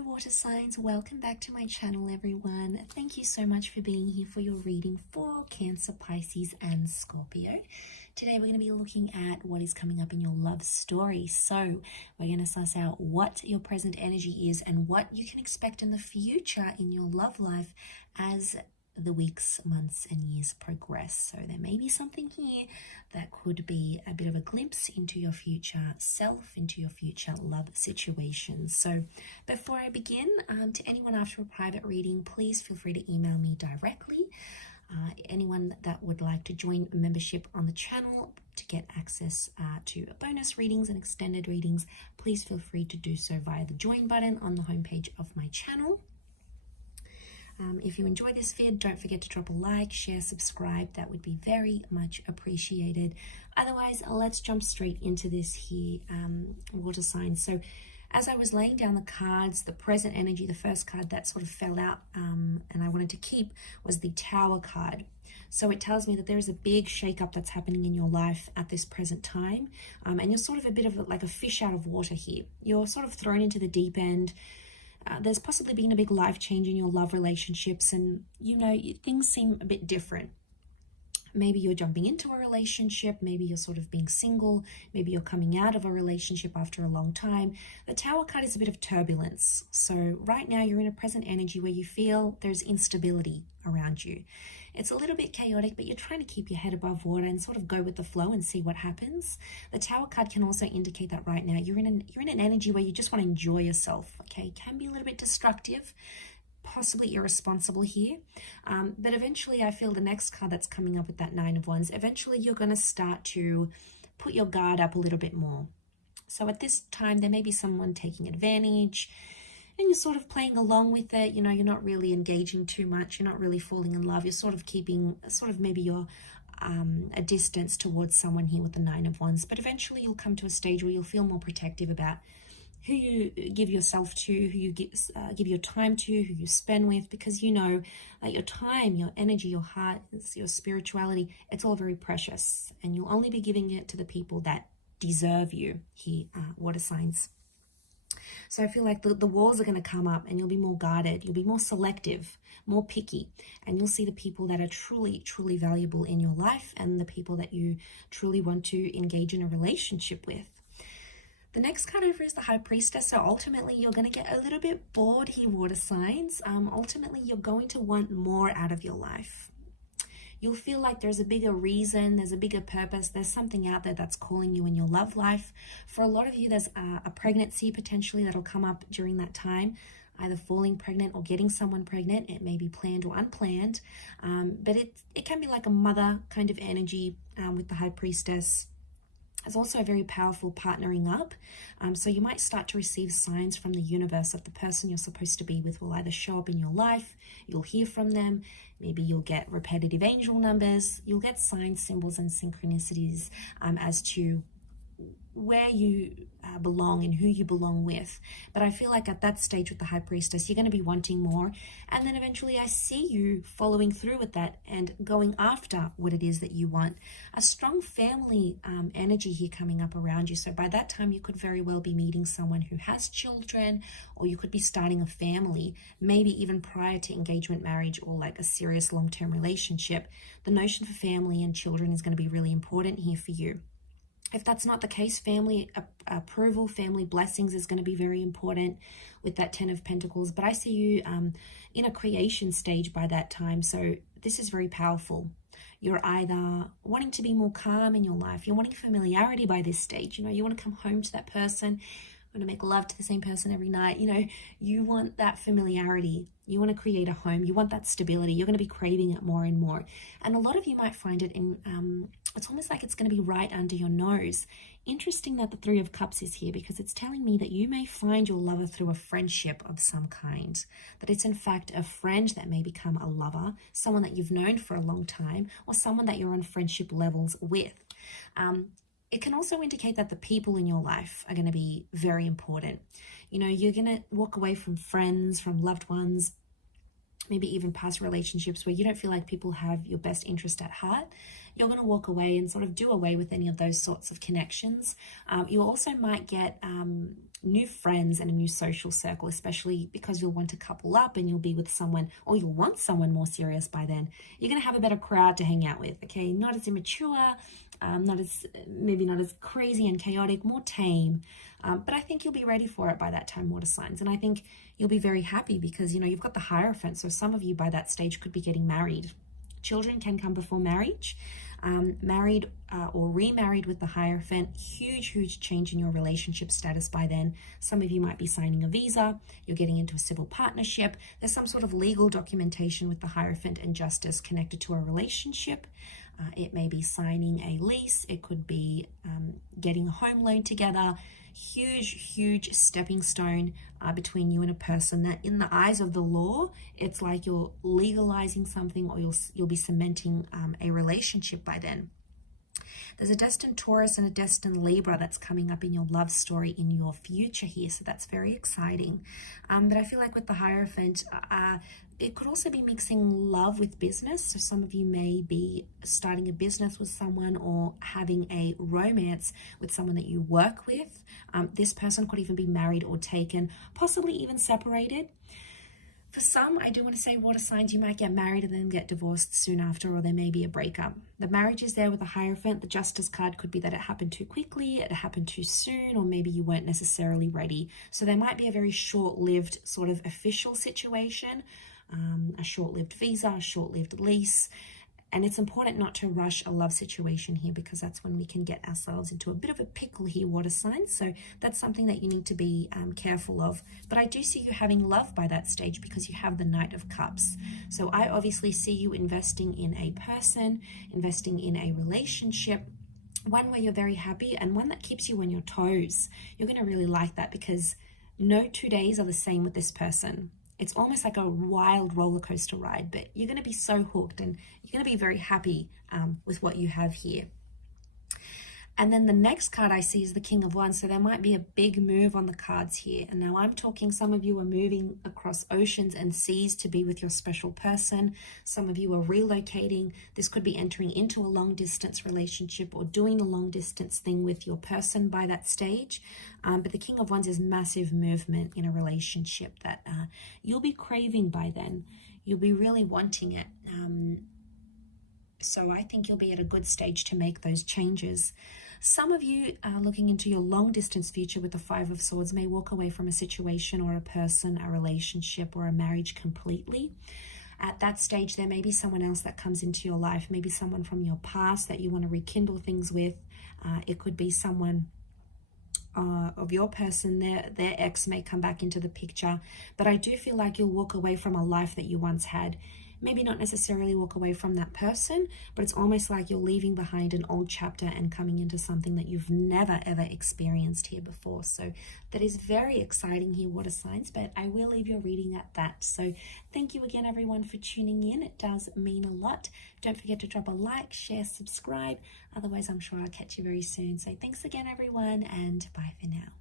Hello water signs, welcome back to my channel everyone. Thank you so much for being here for your reading for Cancer, Pisces and Scorpio. Today we're going to be looking at what is coming up in your love story. So we're going to suss out what your present energy is and what you can expect in the future in your love life as the weeks, months and years progress. So there may be something here that could be a bit of a glimpse into your future self, into your future love situations. So before I begin, to anyone after a private reading, please feel free to email me directly. Anyone that would like to join a membership on the channel to get access to bonus readings and extended readings, please feel free to do so via the join button on the homepage of my channel. If you enjoy this vid, don't forget to drop a like, share, subscribe. That would be very much appreciated. Otherwise, let's jump straight into this here, water signs. So as I was laying down the cards, the present energy, the first card that sort of fell out and I wanted to keep was the Tower card. So it tells me that there is a big shakeup that's happening in your life at this present time. And you're sort of a bit of like a fish out of water here. You're sort of thrown into the deep end. There's possibly been a big life change in your love relationships and, you know, things seem a bit different. Maybe you're jumping into a relationship, maybe you're sort of being single, maybe you're coming out of a relationship after a long time. The Tower card is a bit of turbulence. So right now you're in a present energy where you feel there's instability around you. It's a little bit chaotic, but you're trying to keep your head above water and sort of go with the flow and see what happens. The Tower card can also indicate that right now you're in an energy where you just want to enjoy yourself, okay? It can be a little bit destructive, possibly irresponsible here. But eventually I feel the next card that's coming up with that Nine of Wands, eventually you're going to start to put your guard up a little bit more. So at this time, there may be someone taking advantage and you're sort of playing along with it. You know, you're not really engaging too much. You're not really falling in love. You're sort of keeping maybe you're a distance towards someone here with the Nine of Wands. But eventually you'll come to a stage where you'll feel more protective about who you give yourself to, who you give your time to, who you spend with, because you know that your time, your energy, your heart, your spirituality, it's all very precious. And you'll only be giving it to the people that deserve you here, water signs. So I feel like the walls are going to come up and you'll be more guarded. You'll be more selective, more picky, and you'll see the people that are truly, truly valuable in your life and the people that you truly want to engage in a relationship with. The next card over is the High Priestess. So ultimately, you're going to get a little bit bored here, water signs. Ultimately, you're going to want more out of your life. You'll feel like there's a bigger reason, there's a bigger purpose, there's something out there that's calling you in your love life. For a lot of you, there's a pregnancy potentially that'll come up during that time, either falling pregnant or getting someone pregnant. It may be planned or unplanned, but it can be like a mother kind of energy with the High Priestess. It's also a very powerful partnering up. So you might start to receive signs from the universe that the person you're supposed to be with will either show up in your life, you'll hear from them, maybe you'll get repetitive angel numbers, you'll get signs, symbols, and synchronicities as to where you belong and who you belong with. But I feel like at that stage with the High Priestess, you're going to be wanting more. And then eventually I see you following through with that and going after what it is that you want. A strong family energy here coming up around you. So by that time, you could very well be meeting someone who has children, or you could be starting a family, maybe even prior to engagement, marriage, or like a serious long-term relationship. The notion for family and children is going to be really important here for you. If that's not the case, family approval, family blessings is going to be very important with that Ten of Pentacles. But I see you in a creation stage by that time. So this is very powerful. You're either wanting to be more calm in your life. You're wanting familiarity by this stage. You know, you want to come home to that person. You want to make love to the same person every night. You know, you want that familiarity. You want to create a home. You want that stability. You're going to be craving it more and more. And a lot of you might find it in, it's almost like it's going to be right under your nose. Interesting that the Three of Cups is here because it's telling me that you may find your lover through a friendship of some kind. That it's in fact a friend that may become a lover, someone that you've known for a long time, or someone that you're on friendship levels with. It can also indicate that the people in your life are going to be very important. You know, you're going to walk away from friends, from loved ones, maybe even past relationships where you don't feel like people have your best interest at heart. You're going to walk away and sort of do away with any of those sorts of connections. You also might get new friends and a new social circle, especially because you'll want to couple up and you'll be with someone, or you'll want someone more serious by then. You're going to have a better crowd to hang out with, okay? Not as immature, maybe not as crazy and chaotic, more tame. But I think you'll be ready for it by that time, water signs. And I think you'll be very happy because, you know, you've got the Hierophant. So some of you by that stage could be getting married. Children can come before marriage. Married or remarried with the Hierophant, huge change in your relationship status by then. Some of you might be signing a visa, you're getting into a civil partnership, there's some sort of legal documentation with the Hierophant and Justice connected to a relationship. It may be signing a lease, it could be getting a home loan together. Huge stepping stone between you and a person that in the eyes of the law, it's like you're legalizing something, or you'll be cementing a relationship by then. There's a destined Taurus and a destined Libra that's coming up in your love story in your future here, so that's very exciting. But I feel like with the Hierophant, it could also be mixing love with business. So some of you may be starting a business with someone or having a romance with someone that you work with. This person could even be married or taken, possibly even separated. For some, I do want to say, water signs, you might get married and then get divorced soon after, or there may be a breakup. The marriage is there with the Hierophant. The Justice card could be that it happened too quickly, it happened too soon, or maybe you weren't necessarily ready. So there might be a very short-lived sort of official situation, a short-lived visa, a short-lived lease. And it's important not to rush a love situation here, because that's when we can get ourselves into a bit of a pickle here, water signs. So that's something that you need to be careful of. But I do see you having love by that stage because you have the Knight of Cups. So I obviously see you investing in a person, investing in a relationship, one where you're very happy and one that keeps you on your toes. You're going to really like that because no 2 days are the same with this person. It's almost like a wild roller coaster ride, but you're going to be so hooked and you're going to be very happy with what you have here. And then the next card I see is the King of Wands. So there might be a big move on the cards here. And now I'm talking, some of you are moving across oceans and seas to be with your special person. Some of you are relocating. This could be entering into a long distance relationship or doing a long distance thing with your person by that stage. But the King of Wands is massive movement in a relationship that you'll be craving by then. You'll be really wanting it. So I think you'll be at a good stage to make those changes. Some of you looking into your long distance future with the Five of Swords may walk away from a situation or a person, a relationship or a marriage completely. At that stage, there may be someone else that comes into your life, maybe someone from your past that you want to rekindle things with. It could be someone of your person, their ex may come back into the picture. But I do feel like you'll walk away from a life that you once had. Maybe not necessarily walk away from that person, but it's almost like you're leaving behind an old chapter and coming into something that you've never ever experienced here before. So that is very exciting here, water signs, but I will leave your reading at that. So thank you again, everyone, for tuning in. It does mean a lot. Don't forget to drop a like, share, subscribe. Otherwise, I'm sure I'll catch you very soon. So thanks again, everyone, and bye for now.